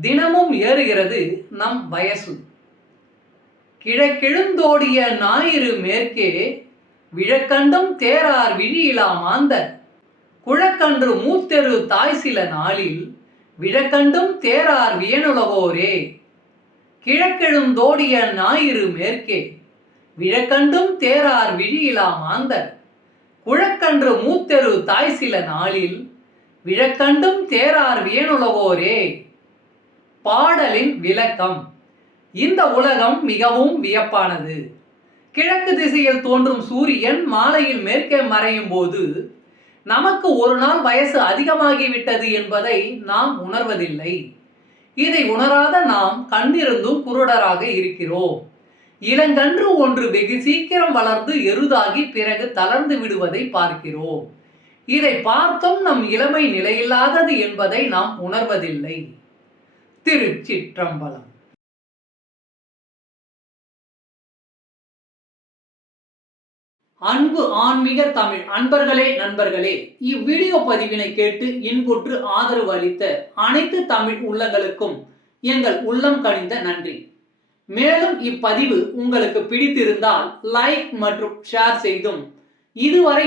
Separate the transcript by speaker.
Speaker 1: தினமும் ஏறுகிறது நம் வயசு. கிழக்கெழுந்தோடிய ஞாயிறு மேற்கே விழக்கண்டும் தேரார் விழியிலா மாந்தர். குழக்கன்று மூத்தெரு தாய் சில நாளில் விழக்கண்டும் தேரார் வியனுலவோரே கிழக்கெழுந்தோடிய ஞாயிறு மேற்கே விழக்கண்டும் தேரார் விழியிலா மாந்தர். குழக்கன்று மூத்தெரு தாய் சில நாளில் விழக்கண்டும் தேரார் வியனுலவோரே பாடலின் விளக்கம். இந்த உலகம் மிகவும் வியப்பானது. கிழக்கு திசையில் தோன்றும் சூரியன் மாலையில் மேற்கே மறையும் போது நமக்கு ஒரு நாள் வயசு அதிகமாகிவிட்டது என்பதை நாம் உணர்வதில்லை. இதை உணராத நாம் கண்ணிருந்தும் குருடராக இருக்கிறோம். இளங்கன்று ஒன்று வெகு சீக்கிரம் வளர்ந்து எருதாகி பிறகு தளர்ந்து விடுவதை பார்க்கிறோம். இதை பார்த்தும் நம் இளமை நிலையில்லாதது என்பதை நாம் உணர்வதில்லை. திருச்சிற்றம்பலம். அன்பு ஆன்மீக தமிழ் அன்பர்களே நண்பர்களே இவ்வீடியோ பதிவினை கேட்டு இன்புற்று ஆதரவு அளித்த அனைத்து தமிழ் உள்ளங்களுக்கும் எங்கள் உள்ளம் கனிந்த நன்றி. மேலும் இப்பதிவு உங்களுக்கு பிடித்திருந்தால் லைக் மற்றும் ஷேர் செய்தும் இதுவரை